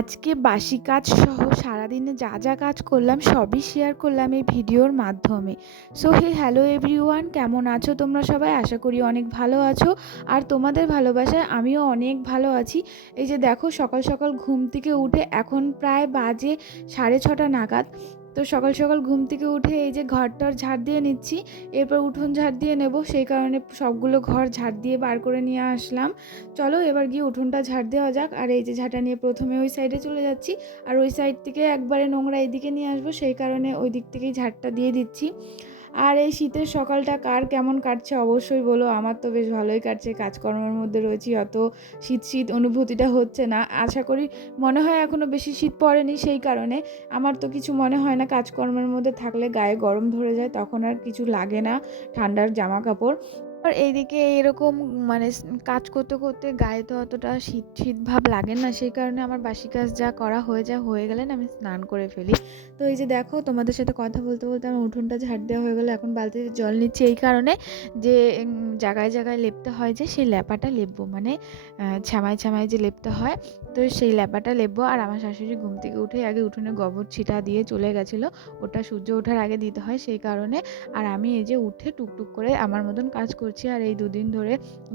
আজকে বাসি কাজ সহ সারাদিনে যা যা কাজ করলাম সবই শেয়ার করলাম এই ভিডিওর মাধ্যমে। সো হ্যালো এভরিওয়ান, কেমন আছো তোমরা সবাই? আশা করি অনেক ভালো আছো, আর তোমাদের ভালোবাসায় আমিও অনেক ভালো আছি। এই যে দেখো, সকাল সকাল ঘুম থেকে উঠে এখন প্রায় বাজে 6:30 নাগাদ। তো সকাল সকাল ঘুম থেকে উঠে এই যে ঘরটার ঝাড় দিয়ে নিচ্ছি, এরপর উঠোন ঝাড় দিয়ে নেব, সেই কারণে সবগুলো ঘর ঝাড় দিয়ে বার করে নিয়ে আসলাম। চলো এবার গিয়ে উঠোনটা ঝাড় দেওয়া যাক। আর এই যে ঝাঁটা নিয়ে প্রথমে ওই সাইডে চলে যাচ্ছি, আর ওই সাইড থেকে একবারে নোংরা এইদিকে নিয়ে আসবো, সেই কারণে ওই দিক থেকেই ঝাড়টা দিয়ে দিচ্ছি। আর এই শীতের সকালটা কার কেমন কাটছে অবশ্যই বলো। আমার তো বেশ ভালোই কাটছে, কাজকর্মের মধ্যে রয়েছি, অত শীত শীত অনুভূতিটা হচ্ছে না। আশা করি, মনে হয় এখনও বেশি শীত পড়েনি, সেই কারণে আমার তো কিছু মনে হয় না। কাজকর্মের মধ্যে থাকলে গায়ে গরম ধরে যায়, তখন আর কিছু লাগে না ঠান্ডার জামা কাপড়। আর এইদিকে এরকম মানে কাজ করতে করতে গায়ে তো অতটা শীত শীত ভাব লাগে না, সেই কারণে আমার বাসি কাজ যা করা হয়ে গেলে না আমি স্নান করে ফেলি। তো এই যে দেখো, তোমাদের সাথে কথা বলতে বলতে আমার উঠোনটা ঝাড় দেওয়া হয়ে গেলো। এখন বালতিতে জল নিচ্ছি এই কারণে যে জায়গায় জায়গায় লেপতে হয়, যে সেই ল্যাপাটা লেপবো, মানে ছামায় ছামায় যে লেপতে হয়, তো সেই ল্যাপাটা লেপবো। আর আমার শাশুড়ি ঘুম থেকে উঠে আগে উঠোনে গোবর ছিটা দিয়ে চলে গেছিলো, ওটা সূর্য ওঠার আগে দিতে হয়, সেই কারণে। আর আমি এই যে উঠে টুকটুক করে আমার মতন কাজ করছি। আর এই দুদিন ধরে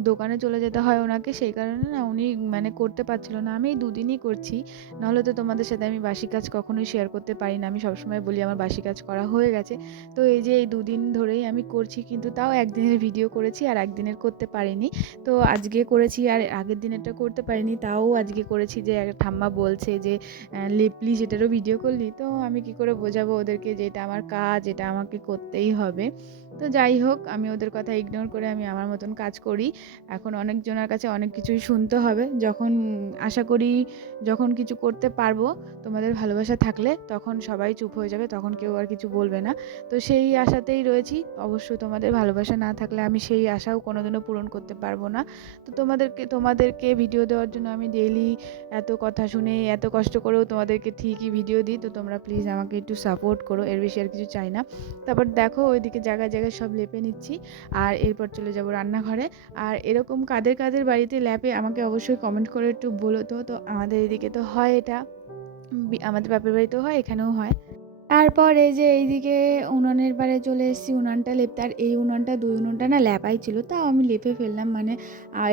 দোকানে চলে যেতে হয় ওনাকে, সেই কারণে না উনি মানে করতে পারছিল না। আমি এই দুদিনই করছি, নাহলে তো তোমাদের সাথে আমি বাসি কাজ কখনোই শেয়ার করতে পারি না। আমি সবসময় বলি আমার বাসি কাজ করা হয়ে গেছে। তো এই যে এই দুদিন ধরেই আমি করছি, কিন্তু তাও একদিনের ভিডিও করেছি আর একদিনের করতে পারিনি। তো আজকে করেছি, আর আগের দিনেরটা করতে পারিনি, তাও আজকে করেছি। যে ঠাম্মা বলছে যে লিপলি যেটারও ভিডিও করলি, তো আমি কি করে বোঝাবো ওদেরকে যে এটা আমার কাজ, এটা আমাকে করতেই হবে। তো যাই হোক, আমি ওদের কথা ইগনোর করে আমি আমার মতন কাজ করি। এখন অনেকজনের কাছে অনেক কিছুই শুনতে হবে, যখন আশা করি যখন কিছু করতে পারবো তোমাদের ভালোবাসা থাকলে, তখন সবাই চুপ হয়ে যাবে, তখন কেউ আর কিছু বলবে না। তো সেই আশাতেই রয়েছি। অবশ্যই তোমাদের ভালোবাসা না থাকলে আমি সেই আশাও কোনোদিনও পূরণ করতে পারবো না। তো তোমাদেরকে ভিডিও দেওয়ার জন্য আমি ডেইলি এত কথা শুনে এত কষ্ট করেও তোমাদেরকে ঠিকই ভিডিও দিই। তো তোমরা প্লিজ আমাকে একটু সাপোর্ট করো, এর বেশি আর কিছু চাই না। তারপর দেখো ওইদিকে জায়গায় জায়গায় সব লেপে নিচ্ছি, আর এরপর চলে যাব রান্নাঘরে। আর এরকম কাদের কাদের বাড়িতে ল্যাপে আমাকে অবশ্যই কমেন্ট করে একটু বলো তো। তো আমাদের এদিকে তো হয় এটা, আমাদের বাপের বাড়িতেও হয়, এখানেও হয়। তারপর এই যে এইদিকে উনানের পাড়ে চলে এসেছি উনানটা লেপতে। আর এই উনানটা দুই উনুনটা না ল্যাপাই ছিল, তাও আমি লেপে ফেললাম। মানে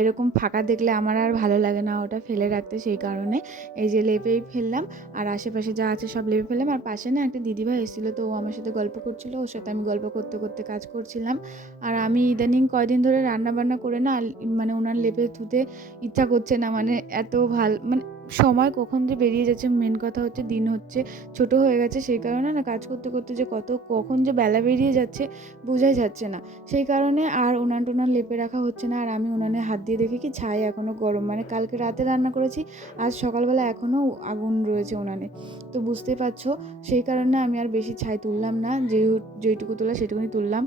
এরকম ফাঁকা দেখলে আমার আর ভালো লাগে না ওটা ফেলে রাখতে, সেই কারণে এই যে লেপেই ফেললাম। আর আশেপাশে যা আছে সব লেপে ফেললাম। আর পাশে না একটা দিদিভাই এসেছিলো, তো ও আমার সাথে গল্প করছিল, ওর সাথে আমি গল্প করতে করতে কাজ করছিলাম। আর আমি ইদানিং কয়দিন ধরে রান্না বান্না করে না মানে উনান লেপে ধুতে ইচ্ছা করছে না। মানে এত মানে সময় কখন যে বেরিয়ে যাচ্ছে, মেন কথা হচ্ছে দিন হচ্ছে ছোট হয়ে গেছে, সেই কারণে না কাজ করতে করতে যে কখন যে বেলা বেরিয়ে যাচ্ছে বোঝাই যাচ্ছে না। সেই কারণে আর উনান টুনান লেপে রাখা হচ্ছে না। আর আমি উনানে হাত দিয়ে দেখি কি ছাই এখনও গরম, মানে কালকে রাতে রান্না করেছি, আজ সকালবেলা এখনও আগুন রয়েছে উনানে। তো বুঝতেই পারছো, সেই কারণে আমি আর বেশি ছাই তুললাম না, যেইটুকু তোলা সেটুকুনি তুললাম।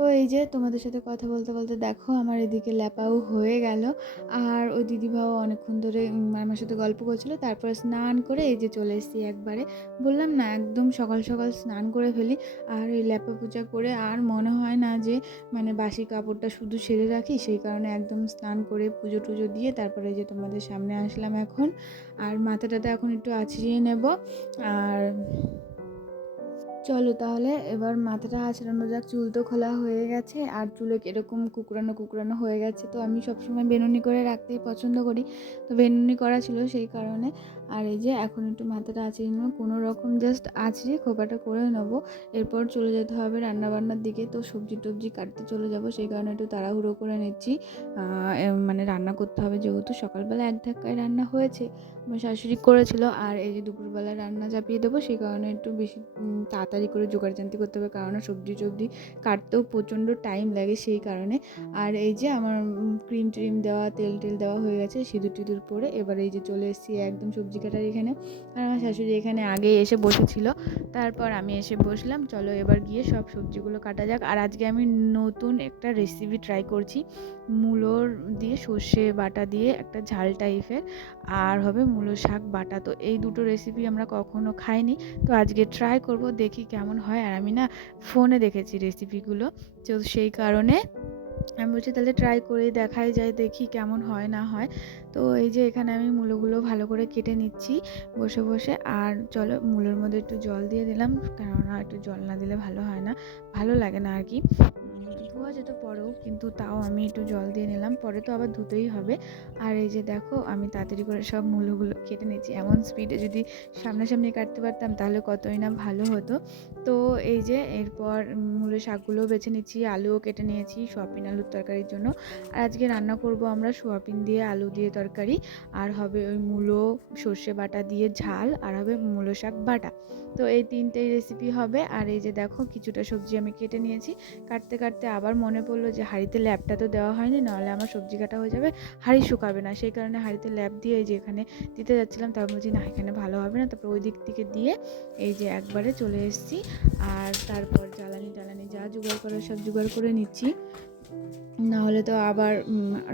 তো এই যে তোমাদের সাথে কথা বলতে বলতে দেখো আমার এদিকে ল্যাপাও হয়ে গেল। আর ওই দিদিভাও অনেকক্ষণ ধরে আমার সাথে গল্প করছিল। তারপর স্নান করে এই যে চলে এসেছি একবারে, বললাম না একদম সকাল সকাল স্নান করে ফেলি। আর এই ল্যাপা পূজা করে আর মনে হয় না যে মানে বাসি কাপড়টা শুধু সেরে রাখি, সেই কারণে একদম স্নান করে পুজো টুজো দিয়ে তারপরে এই যে তোমাদের সামনে আসলাম এখন। আর মাথাটাতে এখন একটু আছড়িয়ে নেব। আর চলো তাহলে এবার মাথাটা আঁচড়ানো যাক। চুল তো খোলা হয়ে গেছে, আর চুলে এরকম কুকরানো কুকরানো হয়ে গেছে। তো আমি সবসময় বেনুনি করে রাখতেই পছন্দ করি, তো বেনুনি করা ছিল সেই কারণে। আর এই যে এখন একটু মাথাটা আঁচড়িয়ে নেবো, কোনো রকম জাস্ট আঁচড়িয়ে খোপাটা করে নেবো। এরপর চলে যেতে হবে রান্নাবান্নার দিকে। তো সবজি টবজি কাটতে চলে যাব, সেই কারণে একটু তাড়াহুড়ো করে নিচ্ছি। মানে রান্না করতে হবে, যেহেতু সকালবেলা এক ধাক্কায় রান্না হয়েছে, আমার শাশুড়ি করেছিল। আর এই যে দুপুরবেলা রান্না চাপিয়ে দেবো, সেই কারণে একটু বেশি তাড়াতাড়ি করে জোগাড়জান্তি করতে হবে, কারণ সবজি টবজি কাটতেও প্রচণ্ড টাইম লাগে, সেই কারণে। আর এই যে আমার ক্রিম ট্রিম দেওয়া, তেল টেল দেওয়া হয়ে গেছে, সিঁদুর টিঁদুর পরে এবার এই যে চলে এসেছি একদম সবজি কাটার এখানে। আর আমার শাশুড়ি এখানে আগেই এসে বসেছিল, তারপর আমি এসে বসলাম। চলো এবার গিয়ে সব সবজিগুলো কাটা যাক। আর আজকে আমি নতুন একটা রেসিপি ট্রাই করছি, মূলোর দিয়ে সর্ষে বাটা দিয়ে একটা ঝাল টাইপের, আর হবে মূলো শাক বাটা। তো এই দুটো রেসিপি আমরা কখনো খাইনি, তো আজকে ট্রাই করব, দেখি কেমন হয়। আর আমি না ফোনে দেখেছি রেসিপিগুলো, তো সেই কারণে আমি বলছি তাহলে ট্রাই করে দেখাই যায়, দেখি কেমন হয় না হয়। তো এই যে এখানে আমি মূলোগুলো ভালো করে কেটে নিচ্ছি বসে বসে। আর চলো মূলোর মধ্যে একটু জল দিয়ে দিলাম, কেননা একটু জল না দিলে ভালো হয় না, ভালো লাগে না আর কি। ধোয়া যেত পরেও, কিন্তু তাও আমি একটু জল দিয়ে নিলাম, পরে তো আবার ধুতেই হবে। আর এই যে দেখো আমি তাড়াতাড়ি করে সব মূলোগুলো কেটে নিচ্ছি। এমন স্পিডে যদি সামনাসামনি কাটতে পারতাম তাহলে কতই না ভালো হতো। তো এই যে এরপর মূলো শাকগুলোও বেছে নিচ্ছি, আলুও কেটে নিয়েছি সোয়াবিন আলুর তরকারির জন্য। আর আজকে রান্না করব আমরা সোয়াবিন দিয়ে আলু দিয়ে তরকারি, আর হবে ওই মূলো সর্ষে বাটা দিয়ে ঝাল, আর হবে মূলো শাক বাটা। তো এই তিনটেই রেসিপি হবে। আর এই যে দেখো কিছুটা সবজি আমি কেটে নিয়েছি। কাটতে কাটতে আবার মনে পড়লো যে হাঁড়িতে ল্যাপটা তো দেওয়া হয়নি, নাহলে আমার সবজি কাটা হয়ে যাবে, হাঁড়ি শুকাবে না। সেই কারণে হাঁড়িতে ল্যাপ দিয়ে এই যে এখানে দিতে যাচ্ছিলাম, তারপর বলছি না এখানে ভালো হবে না, তারপর ওই দিক থেকে দিয়ে এই যে একবারে চলে এসেছি। আর তারপর জ্বালানি টালানি যা জোগাড় করে সব জোগাড় করে নিচ্ছি, না হলে তো আবার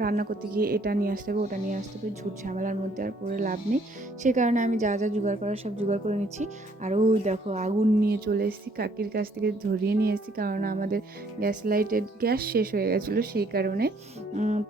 রান্না করতে গিয়ে এটা নিয়ে আসতে হবে ওটা নিয়ে আসতে হবে, ঝুট ঝামেলার মধ্যে আর পড়ে লাভ নেই। সেই কারণে আমি যা যা জোগাড় করার সব জোগাড় করে নিচ্ছি। আর ওই দেখো আগুন নিয়ে চলে এসেছি, কাকির কাছ থেকে ধরিয়ে নিয়ে এসেছি, কারণ আমাদের গ্যাস শেষ হয়ে গেছিলো সেই কারণে।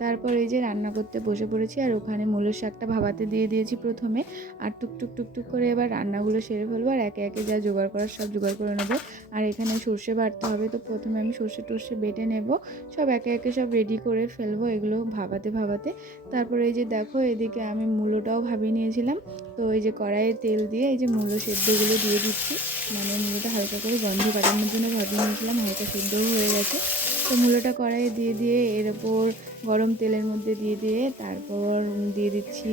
তারপর এই যে রান্না করতে বসে পড়েছি, আর ওখানে মূলের শাকটা ভাবাতে দিয়ে দিয়েছি প্রথমে। আর টুকটুক টুকটুক করে এবার রান্নাগুলো সেরে ফেলবো, আর একে একে যা জোগাড় করার সব জোগাড় করে নেবো। আর এখানে সর্ষে বাটতে হবে, তো প্রথমে আমি সর্ষে টর্ষে বেটে নেব, সব একে একে সব রেডি করে ফেলবো এগুলো ভাবাতে ভাবাতে। তারপরে এই যে দেখো এদিকে আমি মূলোটাও ভাবিয়ে নিয়েছিলাম। তো এই যে কড়াইয়ে তেল দিয়ে এই যে মূলো সেদ্ধগুলো দিয়ে দিচ্ছি, মানে মূলোটা হালকা করে গন্ধ কাটানোর জন্য ভাবিয়ে নিয়েছিলাম, হালকা সেদ্ধও হয়ে গেছে। তো মূলোটা কড়াইয়ে দিয়ে দিয়ে এর ওপর গরম তেলের মধ্যে দিয়ে দিয়ে তারপর দিয়ে দিচ্ছি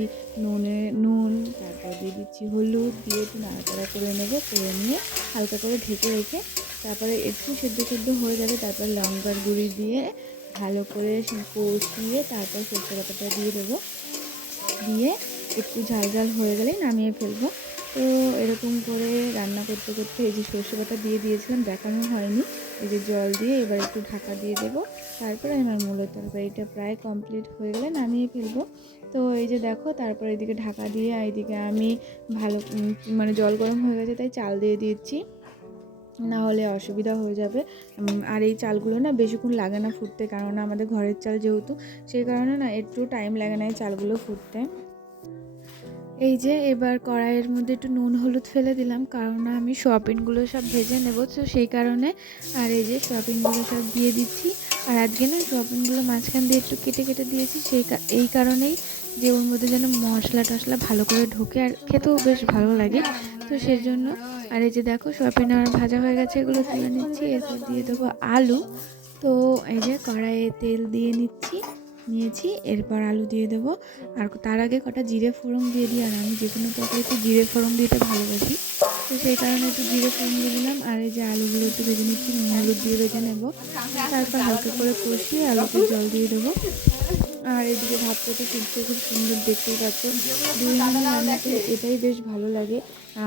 নুন, তারপর দিয়ে দিচ্ছি হলুদ, দিয়ে একটু নাড়াচাড়া করে নেবো, করে নিয়ে হালকা করে ঢেকে রেখে তারপরে একটু সেদ্ধ হয়ে যাবে, তারপর লঙ্কার গুঁড়ি দিয়ে ভালো করে কষিয়ে তারপর সরষে বাটাটা দিয়ে দেবো, দিয়ে একটু ঝাল ঝাল হয়ে গেলেই নামিয়ে ফেলবো। তো এরকম করে রান্না করতে করতে এই যে সরষে বাটা দিয়ে দিয়েছিলাম, দেখানো হয়নি, এই যে জল দিয়ে এবার একটু ঢাকা দিয়ে দেবো। তারপরে আমার মূলের তরকারিটা প্রায় কমপ্লিট হয়ে গেলে নামিয়ে ফেলবো। তো এই যে দেখো তারপর এদিকে ঢাকা দিয়ে এইদিকে আমি ভালো মানে জল গরম হয়ে গেছে তাই চাল দিয়ে দিচ্ছি, না হলে অসুবিধা হয়ে যাবে। আর এই চালগুলো না বেশিক্ষণ লাগে না ফুটতে, কারণ আমাদের ঘরের চাল যেহেতু, সেই কারণে না একটু টাইম লাগে না এই চালগুলো ফুটতে। এই যে এবার কড়াইয়ের মধ্যে একটু নুন হলুদ ফেলে দিলাম, কারণ আমি সোয়াবিনগুলো সব ভেজে নেব, তো সেই কারণে। আর এই যে সোয়াবিনগুলো সব দিয়ে দিচ্ছি। আর আজকে না সোয়াবিনগুলো মাঝখান দিয়ে একটু কেটে কেটে দিয়েছি, এই কারণেই যে ওর মধ্যে যেন মশলা টশলা ভালো করে ঢোকে আর খেতেও বেশ ভালো লাগে, তো সেই জন্য। আর এই যে দেখো সোয়াবিন আর ভাজা হয়ে গেছে, এগুলো তুলে নিচ্ছি, এরপর দিয়ে দেবো আলু। তো এই যে কড়াইয়ে তেল দিয়ে নিয়েছি, এরপর আলু দিয়ে দেবো। আর তার আগে কটা জিরে ফোড়ন দিয়ে দিই, আর আমি যে কোনো তরকারিতে জিরে ফোড়ন দিতে ভালোবাসি, তো সেই কারণে একটু জিরে ফোড়ন দিয়ে দিলাম। আর এই যে আলুগুলো একটু ভেজে নিচ্ছি, নুন হলুদ দিয়ে ভেজে নেবো, তারপর হালকা করে কষিয়ে আলুতে জল দিয়ে দেবো। আর এদিকে ভাতটা তো ফুটছে খুব সুন্দর, দেখতেই পাচ্ছ। 2 মিনিট রান্নাতে এটাই বেশ ভালো লাগে,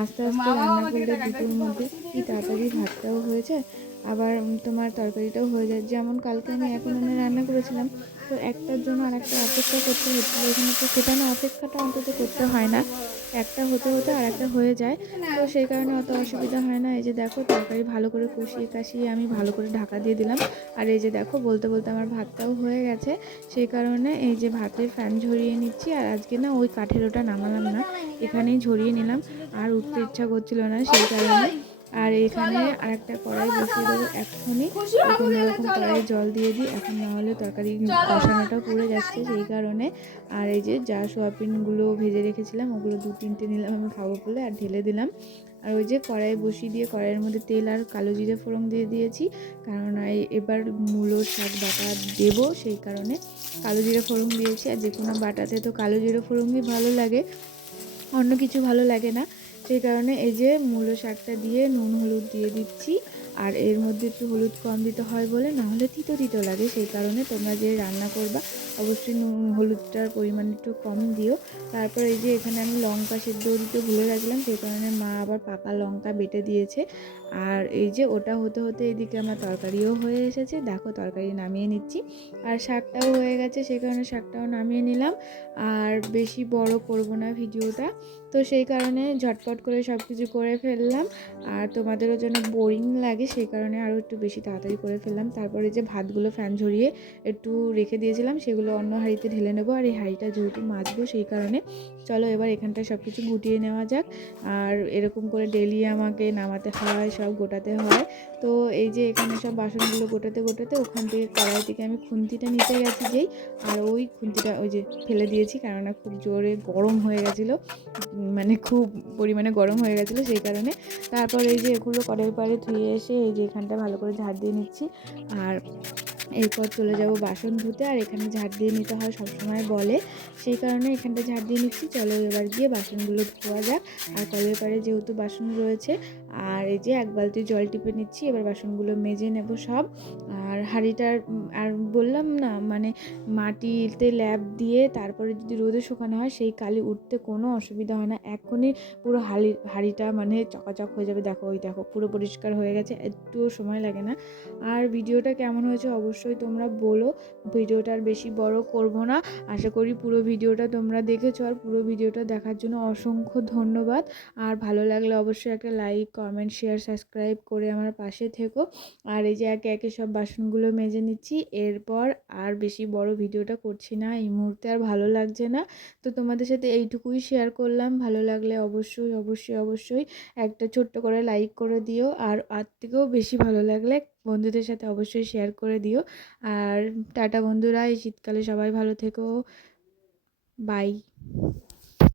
আস্তে আস্তে রান্না করলে দুটোর মধ্যে কি তাড়াতাড়ি ভাতটাও হয়ে যায়, আবার তোমার তরকারিটাও হয়ে যায়। যেমন কালকে আমি এখন রান্না করেছিলাম, তো একটার জন্য আর একটা অপেক্ষা করতে হচ্ছিলো, এখানে তো সেটা না, অপেক্ষাটা অন্তত করতে হয় না, একটা হতে হতে আর একটা হয়ে যায়, তো সেই কারণে অত অসুবিধা হয় না। এই যে দেখো তরকারি ভালো করে কষিয়ে কাশিয়ে আমি ভালো করে ঢাকা দিয়ে দিলাম। আর এই যে দেখো বলতে বলতে আমার ভাতটাও হয়ে গেছে, সেই কারণে এই যে ভাতের ফ্যান ঝরিয়ে নিচ্ছি। আর আজকে না ওই কাঠের ওটা নামালাম না, এখানেই ঝরিয়ে নিলাম, আর উঠতে ইচ্ছা করছিল না সেই কারণে। আর এখানে আরেকটা কড়াই বসিয়ে দেবো এক্ষুনি, কোনো রকম কড়াই জল দিয়ে দিই এখন, না হলে তরকারি কষানোটা পুড়ে যাচ্ছে সেই কারণে। আর এই যে যা সোয়াবিনগুলো ভেজে রেখেছিলাম ওগুলো 2-3টে নিলাম আমি খাবো বলে, আর ঢেলে দিলাম। আর ওই যে কড়াই বসিয়ে দিয়ে কড়াইয়ের মধ্যে তেল আর কালো জিরে ফোড়ন দিয়ে দিয়েছি, কারণ এবার মূলো শাক বাটা দেবো সেই কারণে কালো জিরে ফোড়ন দিয়েছি। আর যে কোনো বাটাতে তো কালো জিরে ফোড়নই ভালো লাগে, অন্য কিছু ভালো লাগে না, সেই কারণে এই যে মূলো শাকটা দিয়ে নুন হলুদ দিয়ে দিচ্ছি। আর এর মধ্যে একটু হলুদ কম দিতে হয় বলে, না হলে তিতো তিতো লাগে, সেই কারণে তোমরা যে রান্না করবা অবশ্যই হলুদটার পরিমাণ একটু কম দিও। তারপর এই যে এখানে আমি লঙ্কা সেদ্ধ দিতে ভুলে গেছিলাম, সেই কারণে মা আবার পাকা লঙ্কা বেটে দিয়েছে। আর এই যে ওটা হতে হতে এদিকে আমার তরকারিও হয়ে এসেছে, দেখো তরকারি নামিয়ে নিচ্ছি। আর শাকটাও হয়ে গেছে, সেই কারণে শাকটাও নামিয়ে নিলাম। আর বেশি বড় করব না ভিডিওটা, তো সেই কারণে ঝটপট করে সব কিছু করে ফেললাম। আর তোমাদেরও যেন বোরিং লাগে লাগে, সেই কারণে আরও একটু বেশি তাড়াতাড়ি করে ফেললাম। তারপরে যে ভাতগুলো ফ্যান ঝরিয়ে একটু রেখে দিয়েছিলাম সেগুলো অন্য হাঁড়িতে ঢেলে নেবো। আর এই হাঁড়িটা যেহেতু মাজবো সেই কারণে চলো এবার এখানটায় সব কিছু গুটিয়ে নেওয়া যাক। আর এরকম করে ডেলি আমাকে নামাতে হয়, সব গোটাতে হয়। তো এই যে এখানে সব বাসনগুলো গোটাতে গোটাতে ওখান থেকে কড়াই থেকে আমি খুন্তিটা নিতে গেছি যেই, আর ওই খুন্তিটা ওই যে ফেলে দিয়েছি, কেননা খুব জোরে গরম হয়ে গেছিলো, মানে খুব পরিমাণে গরম হয়ে গেছিলো সেই কারণে। তারপর এই যে এগুলো কড়াই পাড়ে ধুয়ে এসে এই যে এখানটা ভালো করে ঝাড় দিয়ে নিচ্ছি। আর এরপর চলে যাব বাসন ধুতে। আর এখানে ঝাড় দিয়ে নিতে হয় সবসময় বলে, সেই কারণে এখানটা ঝাড় দিয়ে নিচ্ছি। চলো এবার গিয়ে বাসনগুলো ধোয়া যাক। আর কলের পাড়ে যেহেতু বাসন রয়েছে, আর এই যে এক বালতি জল টিপে নিচ্ছি, এবার বাসনগুলো মেজে নেব সব। আর হাঁড়িটার আর বললাম না, মানে মাটিতে ল্যাপ দিয়ে তারপরে যদি রোদে শুকানো হয় সেই কালি উঠতে কোনো অসুবিধা হয় না, এখনই পুরো হাঁড়িটা মানে চকাচক হয়ে যাবে। দেখো ওই দেখো পুরো পরিষ্কার হয়ে গেছে, একটুও সময় লাগে না। আর ভিডিওটা কেমন হয়েছে অবশ্যই তোমরা বলো। ভিডিওটা আর বেশি বড় করব না, আশা করি পুরো ভিডিওটা তোমরা দেখেছো। আর পুরো ভিডিওটা দেখার জন্য অসংখ্য ধন্যবাদ। আর ভালো লাগলে অবশ্যই একটা লাইক, কমেন্ট, শেয়ার, সাবস্ক্রাইব করে আমার পাশে থেকো। আর এই যে একে একে সব বাসনগুলো মেজে নিচ্ছি। এরপর আর বেশি বড় ভিডিওটা করছি না, এই মুহূর্তে আর ভালো লাগছে না। তো তোমাদের সাথে এইটুকুই শেয়ার করলাম। ভালো লাগলে অবশ্যই অবশ্যই অবশ্যই একটা ছোট্ট করে লাইক করে দিও। আর থেকেও বেশি ভালো লাগলে বন্ধুদের সাথে অবশ্যই শেয়ার করে দিও। আর টাটা বন্ধুরা, এই শীতকালে সবাই ভালো থেকো, বাই।